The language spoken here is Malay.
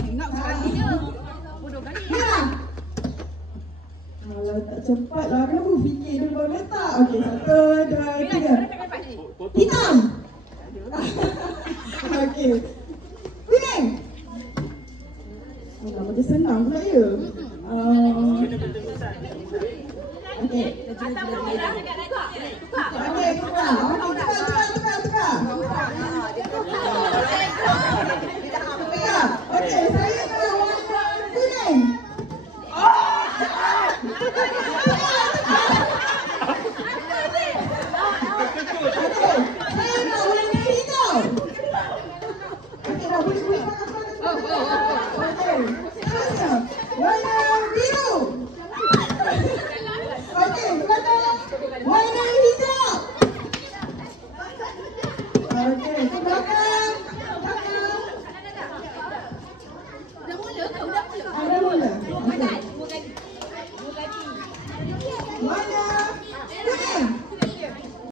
Ingat sekali je. Bodoh kali. Ya. Kalau tak cepat lah, kenapa fikir dia baru letak? Okey, 1, 2, 3. Hitam. Okey. Kuning. Nama dia senang pula ya. Okey. Okey, tukar. Okey, saya nak warna kuning. Saya nak warna hijau. Okey, dah boleh pakai.